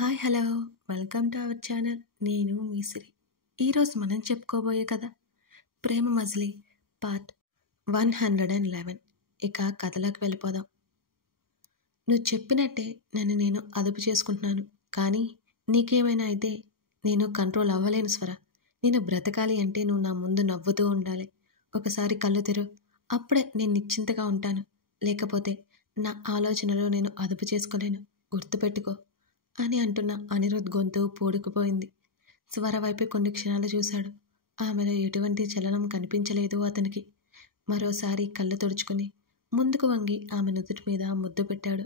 Hi hello welcome to our channel. నేను మీ సిరి. ఈరోజు మనం చెప్పుకోబోయే కథ ప్రేమ మజిలీ పార్ట్ 111. ఇక కథలోకి వెళ్ళిపోదాం. నువ్వు చెప్పినట్టే నన్ను నేను అదుపు చేసుకుంటున్నాను, కానీ నీకేమైనా అయితే నేను కంట్రోల్ అవ్వలేను స్వర. నేను బ్రతకాలి అంటే నువ్వు నా ముందు నవ్వుతూ ఉండాలి. ఒకసారి కళ్ళు తెరువు, అప్పుడే నేను నిశ్చింతగా ఉంటాను. లేకపోతే నా ఆలోచనలో నేను అదుపు చేసుకోలేను, గుర్తుపెట్టుకో అని అంటున్న అనిరుద్ గొంతు పూడుకుపోయింది. స్వర వైపు కొన్ని క్షణాలు చూశాడు. ఆమెలో ఎటువంటి చలనం కనిపించలేదు అతనికి. మరోసారి కళ్ళు తుడుచుకుని ముందుకు వంగి ఆమె నుదుటి మీద ముద్దు పెట్టాడు.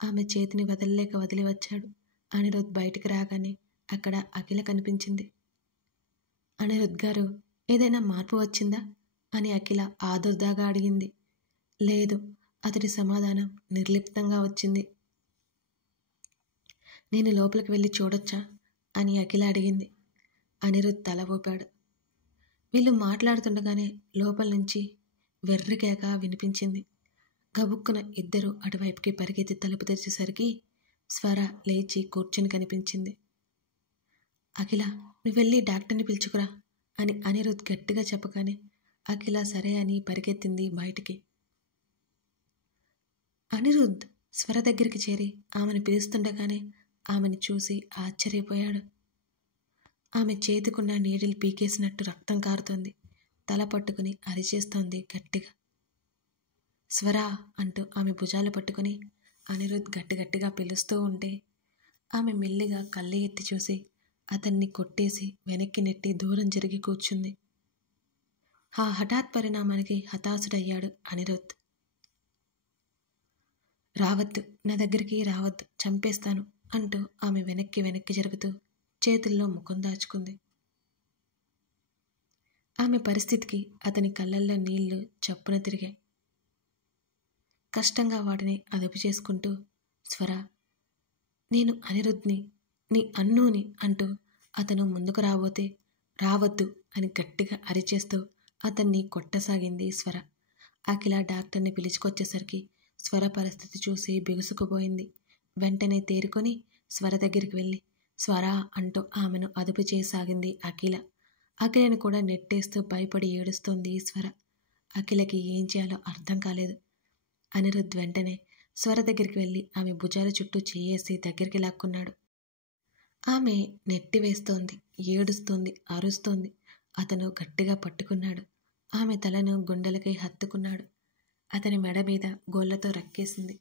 ఆమె చేతిని వదలలేక వదిలి వచ్చాడు. అనిరుద్ బయటికి రాగానే అక్కడ అఖిల కనిపించింది. అనిరుద్ గారు, ఏదైనా మార్పు వచ్చిందా అని అఖిల ఆదుర్దాగా అడిగింది. లేదు, అతడి సమాధానం నిర్లిప్తంగా వచ్చింది. నేను లోపలికి వెళ్ళి చూడొచ్చా అని అఖిల అడిగింది. అనిరుద్ తల ఊపాడు. వీళ్ళు మాట్లాడుతుండగానే లోపల నుంచి వెర్రికేక వినిపించింది. గబుక్కున ఇద్దరు అటువైపుకి పరిగెత్తి తలుపు తెరిచేసరికి స్వర లేచి కూర్చుని కనిపించింది. అఖిల, నువ్వు వెళ్ళి డాక్టర్ని పిలుచుకురా అని అనిరుద్ గట్టిగా చెప్పగానే అఖిల సరే అని పరిగెత్తింది బయటికి. అనిరుద్ స్వర దగ్గరికి చేరి ఆమెను పిలుస్తుండగానే ఆమెను చూసి ఆశ్చర్యపోయాడు. ఆమె చేతికున్న నీడిల్ పీకేసినట్టు రక్తం కారుతోంది. తల పట్టుకుని అరిచేస్తోంది గట్టిగా. స్వరా అంటూ ఆమె భుజాలు పట్టుకుని అనిరుద్ గట్టిగట్టిగా పిలుస్తూ ఉంటే ఆమె మెల్లిగా కళ్ళు ఎత్తి చూసి అతన్ని కొట్టేసి వెనక్కి నెట్టి దూరం జరిగి కూర్చుంది. ఆ హఠాత్ పరిణామానికి హతాశుడయ్యాడు అనిరుద్. రావద్దు, నా దగ్గరికి రావద్దు, చంపేస్తాను అంటూ ఆమె వెనక్కి జరుగుతూ చేతుల్లో ముఖం దాచుకుంది. ఆమె పరిస్థితికి అతని కళ్ళల్లో నీళ్లు చప్పున తిరిగాయి. కష్టంగా వాటిని అదుపు చేసుకుంటూ స్వర, నేను అనిరుద్ని, నీ అన్నూని అంటూ అతను ముందుకు రాబోతే రావద్దు అని గట్టిగా అరిచేస్తూ అతన్ని కొట్టసాగింది స్వర. అఖిల డాక్టర్ని పిలుచుకొచ్చేసరికి స్వర పరిస్థితి చూసి బిగుసుకుపోయింది. వెంటనే తేరుకొని స్వర దగ్గరికి వెళ్ళి స్వరా అంటూ ఆమెను అదుపు చేయసాగింది అఖిల. అఖిలను కూడా నెట్టేస్తూ భయపడి ఏడుస్తోంది స్వర. అఖిలకి ఏం చేయాలో అర్థం కాలేదు. అనిరుద్ వెంటనే స్వర దగ్గరికి వెళ్ళి ఆమె భుజాల చుట్టూ చేయేసి దగ్గరికి లాక్కున్నాడు. ఆమె నెట్టి వేస్తోంది, ఏడుస్తోంది, అరుస్తోంది. అతను గట్టిగా పట్టుకున్నాడు. ఆమె తలను గుండెలకై హత్తుకున్నాడు. అతని మెడ మీద గోళ్లతో రక్కేసింది.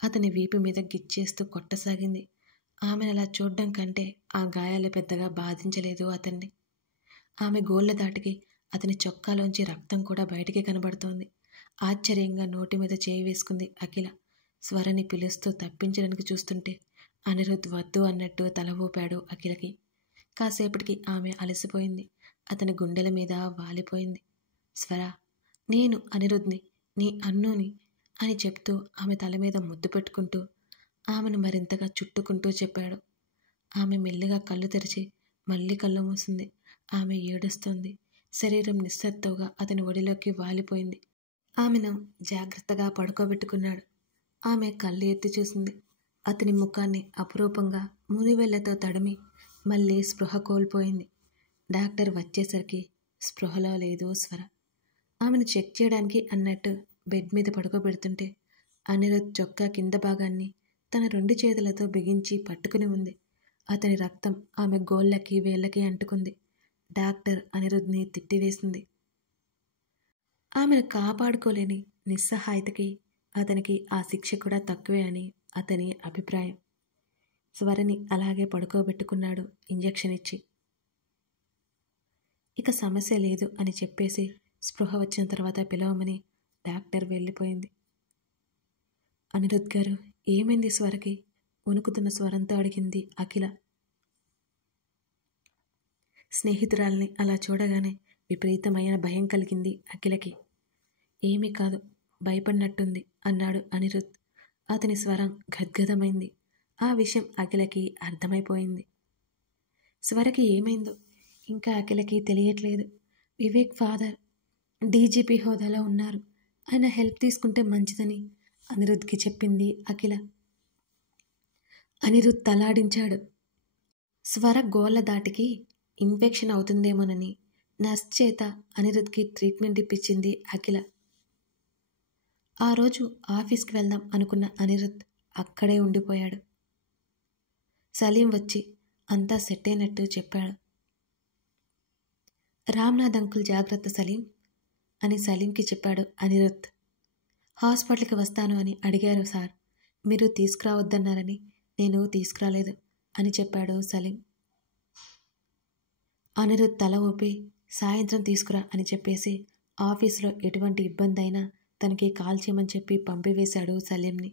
అతని వీపు మీద గిచ్చేస్తూ కొట్టసాగింది. ఆమెను అలా చూడ్డం కంటే ఆ గాయాలు పెద్దగా బాధించలేదు అతన్ని. ఆమె గోళ్ల దాటికి అతని చొక్కాలోంచి రక్తం కూడా బయటికి కనబడుతోంది. ఆశ్చర్యంగా నోటి మీద చేయి వేసుకుంది అఖిల. స్వరని పిలుస్తూ తప్పించడానికి చూస్తుంటే అనిరుద్ వద్దు అన్నట్టు తల ఊపాడు అఖిలకి. కాసేపటికి ఆమె అలసిపోయింది. అతని గుండెల మీద వాలిపోయింది. స్వర, నేను అనిరుద్ని, నీ అన్నూని అని చెప్తూ ఆమె తల మీద ముద్దు పెట్టుకుంటూ ఆమెను మరింతగా చుట్టుకుంటూ చెప్పాడు. ఆమె మెల్లిగా కళ్ళు తెరిచి మళ్ళీ కళ్ళు మూసింది. ఆమె ఏడుస్తోంది. శరీరం నిస్సత్తుగా అతని ఒడిలోకి వాలిపోయింది. ఆమెను జాగ్రత్తగా పడుకోబెట్టుకున్నాడు. ఆమె కళ్ళు ఎత్తి చూసింది. అతని ముఖాన్ని అపురూపంగా మునివెళ్లతో తడిమి మళ్ళీ స్పృహ కోల్పోయింది. డాక్టర్ వచ్చేసరికి స్పృహలో లేదు స్వర. ఆమెను చెక్ చేయడానికి అన్నట్టు బెడ్ మీద పడుకోబెడుతుంటే అనిరుద్ చొక్కా కింద భాగాన్ని తన 2 చేతులతో బిగించి పట్టుకుని ఉంది. అతని రక్తం ఆమె గోళ్ళకి వేళ్ళకి అంటుకుంది. డాక్టర్ అనిరుద్ని తిట్టివేసింది. ఆమెను కాపాడుకోలేని నిస్సహాయతకి అతనికి ఆ శిక్ష కూడా తక్కువే అని అతని అభిప్రాయం. స్వరని అలాగే పడుకోబెట్టుకున్నాడు ఇంజెక్షన్ ఇచ్చి. ఇక సమస్య లేదు అని చెప్పేసి స్పృహ వచ్చిన తర్వాత పిలవమని డాక్టర్ వెళ్ళిపోయింది. అనిరుద్ గారు, ఏమైంది స్వరకి? వణుకుతున్న స్వరంతో అడిగింది అఖిల. స్నేహితురాల్ని అలా చూడగానే విపరీతమైన భయం కలిగింది అఖిలకి. ఏమీ కాదు, భయపడినట్టుంది అన్నాడు అనిరుద్. అతని స్వరం గద్గదమైంది. ఆ విషయం అఖిలకి అర్థమైపోయింది. స్వరకి ఏమైందో ఇంకా అఖిలకి తెలియట్లేదు. వివేక్ ఫాదర్ డీజీపీ హోదాలో ఉన్నారు, ఆయన హెల్ప్ తీసుకుంటే మంచిదని అనిరుద్కి చెప్పింది అఖిల. అనిరుద్ తలాడించాడు. స్వర గోళ్ళ దాటికి ఇన్ఫెక్షన్ అవుతుందేమోనని నర్స్ చేత అనిరుద్ధ్కి ట్రీట్మెంట్ ఇప్పించింది అఖిల. ఆ రోజు ఆఫీస్కి వెళ్దాం అనుకున్న అనిరుద్ధ్ అక్కడే ఉండిపోయాడు. సలీం వచ్చి అంతా సెట్ అయినట్టు చెప్పాడు. రామ్నాథ్ అంకుల్ జాగ్రత్త సలీం అని సలీంకి చెప్పాడు అనిరుద్ధ్. హాస్పిటల్కి వస్తాను అని అడిగారు సార్, మీరు తీసుకురావద్దన్నారని నేను తీసుకురాలేదు అని చెప్పాడు సలీం. అనిరుద్ధ్ తల ఊపి సాయంత్రం తీసుకురా అని చెప్పేసి ఆఫీసులో ఎటువంటి ఇబ్బంది అయినా తనకి కాల్ చేయమని చెప్పి పంపివేశాడు సలీంని.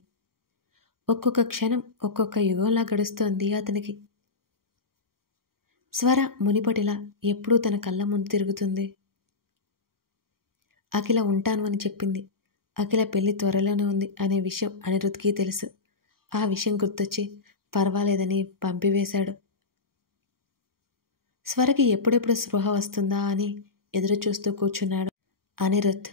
ఒక్కొక్క క్షణం ఒక్కొక్క యుగంలా గడుస్తోంది అతనికి. స్వర మునిపటిలా ఎప్పుడూ తన కళ్ళ ముందు తిరుగుతుంది. అఖిల ఉంటాను అని చెప్పింది. అఖిల పెళ్లి త్వరలోనే ఉంది అనే విషయం అనిరుద్ధ్కి తెలుసు. ఆ విషయం గుర్తొచ్చి పర్వాలేదని పంపివేశాడు. స్వరకి ఎప్పుడెప్పుడు స్పృహ వస్తుందా అని ఎదురు చూస్తూ కూర్చున్నాడు అనిరుద్ధ్.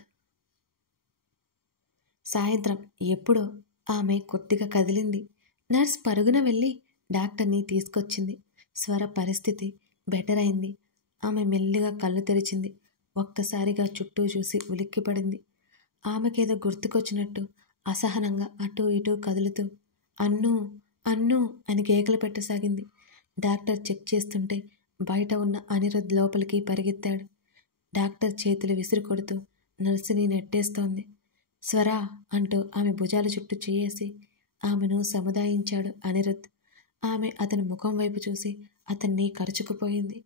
సాయంత్రం ఎప్పుడో ఆమె కొద్దిగా కదిలింది. నర్స్ పరుగున వెళ్ళి డాక్టర్ని తీసుకొచ్చింది. స్వర పరిస్థితి బెటర్ అయింది. ఆమె మెల్లిగా కళ్ళు తెరిచింది. ఒక్కసారిగా చుట్టూ చూసి ఉలిక్కిపడింది. ఆమెకేదో గుర్తుకొచ్చినట్టు అసహనంగా అటూ ఇటూ కదులుతూ అన్నూ అన్నూ అని కేకలు పెట్టసాగింది. డాక్టర్ చెక్ చేస్తుంటే బయట ఉన్న అనిరుద్ధ్ లోపలికి పరిగెత్తాడు. డాక్టర్ చేతులు విసిరి కొడుతూ నర్సుని నెట్టేస్తోంది. స్వరా అంటూ ఆమె భుజాల చుట్టూ చేయేసి ఆమెను సముదాయించాడు అనిరుద్ధ్. ఆమె అతని ముఖం వైపు చూసి అతన్ని కరుచుకుపోయింది.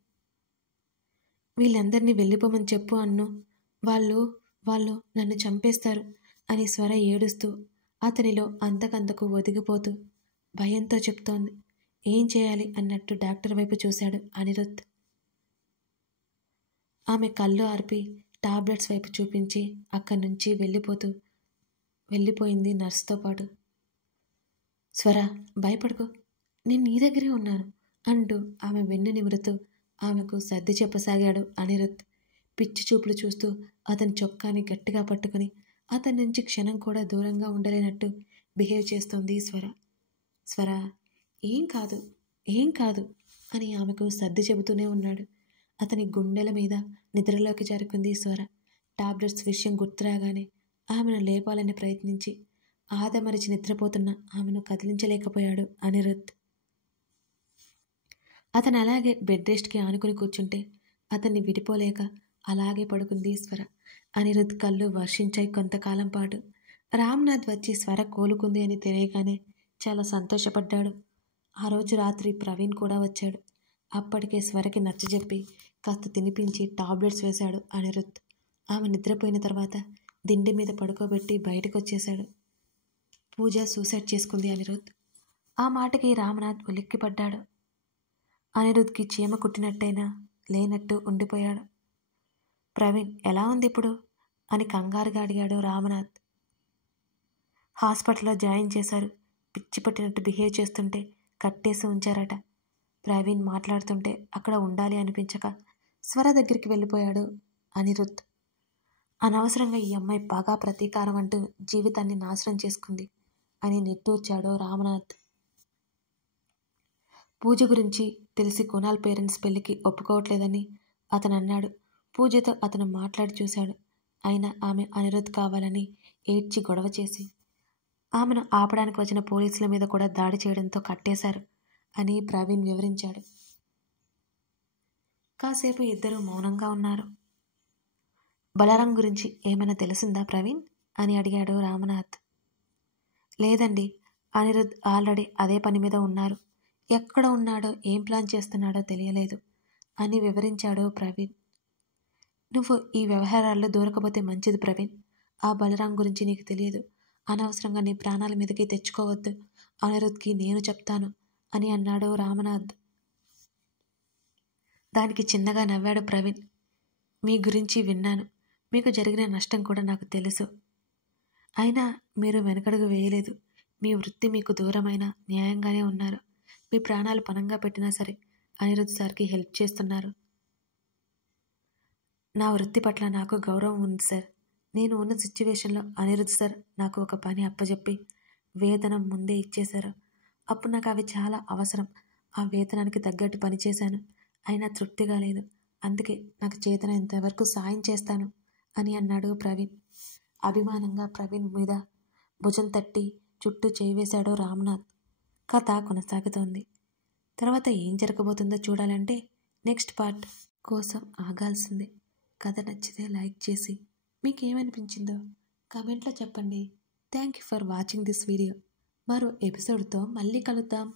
వీళ్ళందరినీ వెళ్ళిపోమని చెప్పు అన్ను, వాళ్ళు నన్ను చంపేస్తారు అని స్వర ఏడుస్తూ అతనిలో అంతకంతకు ఒదిగిపోతూ భయంతో చెప్తోంది. ఏం చేయాలి అన్నట్టు డాక్టర్ వైపు చూశాడు అనిరుద్ధ్. ఆమె కళ్ళు ఆర్పి టాబ్లెట్స్ వైపు చూపించి అక్కడి నుంచి వెళ్ళిపోయింది నర్సుతో పాటు. స్వర భయపడుకో, నేను నీ దగ్గరే ఉన్నాను అంటూ ఆమె వెన్ను నిమురుతూ ఆమెకు సర్ది చెప్పసాగాడు అనిరుద్ధ్. పిచ్చి చూపులు చూస్తూ అతని చొక్కాని గట్టిగా పట్టుకుని అతని నుంచి క్షణం కూడా దూరంగా ఉండలేనట్టు బిహేవ్ చేస్తోంది స్వర. స్వర ఏం కాదు అని ఆమెకు సర్ది చెబుతూనే ఉన్నాడు. అతని గుండెల మీద నిద్రలోకి జారుకుంది స్వర. టాబ్లెట్స్ విషయం గుర్తురాగానే ఆమెను లేపాలని ప్రయత్నించి ఆదమరిచి నిద్రపోతున్న ఆమెను కదిలించలేకపోయాడు అనిరుద్ధ్. అతను అలాగే బెడ్ రెస్ట్కి ఆనుకుని కూర్చుంటే అతన్ని విడిపోలేక అలాగే పడుకుంది స్వర. అనిరుద్ధ్ కళ్ళు వర్షించాయి కొంతకాలం పాటు. రామ్నాథ్ వచ్చి స్వర కోలుకుంది అని తెలియగానే చాలా సంతోషపడ్డాడు. ఆ రోజు రాత్రి ప్రవీణ్ కూడా వచ్చాడు. అప్పటికే స్వరకి నచ్చజెప్పి కాస్త తినిపించి టాబ్లెట్స్ వేశాడు అనిరుద్ధ్. ఆమె నిద్రపోయిన తర్వాత దిండి మీద పడుకోబెట్టి బయటకు వచ్చేశాడు. పూజ సూసైడ్ చేసుకుంది అనిరుద్ధ్. ఆ మాటకి రామ్నాథ్ ఉలిక్కిపడ్డాడు. అనిరుద్ధ్కి చీమ కుట్టినట్టయినా లేనట్టు ఉండిపోయాడు. ప్రవీణ్ ఎలా ఉంది ఇప్పుడు అని కంగారుగా అడిగాడు రామనాథ్. హాస్పిటల్లో జాయిన్ చేశారు. పిచ్చి పట్టినట్టు బిహేవ్ చేస్తుంటే కట్టేసి ఉంచారట. ప్రవీణ్ మాట్లాడుతుంటే అక్కడ ఉండాలి అనిపించక స్వర దగ్గరికి వెళ్ళిపోయాడు అనిరుద్ధ్. అనవసరంగా ఈ అమ్మాయి బాగా ప్రతీకారం అంటూ జీవితాన్ని నాశనం చేసుకుంది అని నిట్టూర్చాడు రామనాథ్. పూజ గురించి తెలిసి కునాల్ పేరెంట్స్ పెళ్లికి ఒప్పుకోవట్లేదని అతను అన్నాడు. పూజతో అతను మాట్లాడి చూశాడు. అయినా ఆమె అనిరుద్ధ్ కావాలని ఏడ్చి గొడవ చేసి ఆమెను ఆపడానికి వచ్చిన పోలీసుల మీద కూడా దాడి చేయడంతో కట్టేశారు అని ప్రవీణ్ వివరించాడు. కాసేపు ఇద్దరూ మౌనంగా ఉన్నారు. బలరాం గురించి ఏమైనా తెలిసిందా ప్రవీణ్ అని అడిగాడు రామనాథ్. లేదండి, అనిరుద్ధ్ ఆల్రెడీ అదే పని మీద ఉన్నారు. ఎక్కడ ఉన్నాడో ఏం ప్లాన్ చేస్తున్నాడో తెలియలేదు అని వివరించాడు ప్రవీణ్. నువ్వు ఈ వ్యవహారాల్లో దూరకపోతే మంచిది ప్రవీణ్. ఆ బలరాం గురించి నీకు తెలియదు. అనవసరంగా నీ ప్రాణాల మీదకి తెచ్చుకోవద్దు. అనిరుద్ధ్కి నేను చెప్తాను అని అన్నాడు రామనాథ్. దానికి చిన్నగా నవ్వాడు ప్రవీణ్. మీ గురించి విన్నాను. మీకు జరిగిన నష్టం కూడా నాకు తెలుసు. అయినా మీరు వెనకడుగు వేయలేదు. మీ వృత్తి మీకు దూరమైన న్యాయంగానే ఉన్నారు. మీ ప్రాణాలు పణంగా పెట్టినా సరే అనిరుద్ధ్ సార్కి హెల్ప్ చేస్తున్నారు. నా వృత్తి పట్ల నాకు గౌరవం ఉంది సార్. నేను ఉన్న సిచ్యువేషన్లో అనిరుద్ధ్ సార్ నాకు ఒక పని అప్పచెప్పి వేతనం ముందే ఇచ్చేశారు. అప్పుడు నాకు అవి చాలా అవసరం. ఆ వేతనానికి తగ్గట్టు పనిచేశాను, అయినా తృప్తిగా లేదు. అందుకే నాకు చేతనైనంతవరకు సాయం చేస్తాను అని అన్నాడు ప్రవీణ్. అభిమానంగా ప్రవీణ్ మీద భుజం తట్టి చుట్టూ చేయి వేశాడు రామ్నాథ్. కథ కొనసాగుతోంది. తర్వాత ఏం జరగబోతుందో చూడాలంటే నెక్స్ట్ పార్ట్ కోసం ఆగాల్సిందే. కథ నచ్చితే లైక్ చేసి మీకేమనిపించిందో కామెంట్లో చెప్పండి. Thank you for watching this video. మరో ఎపిసోడ్తో మళ్ళీ కలుద్దాం.